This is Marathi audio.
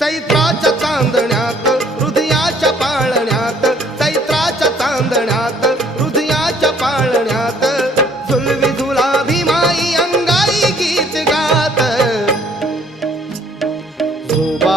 चैत्राच्या चांदण्यात हृदयाच्या पाळण्यात, चैत्राच्या चांदण्यात हृदयाच्या पाळण्यात, झुलवी झुलाभी माई अंगाई गीत गात. झोबा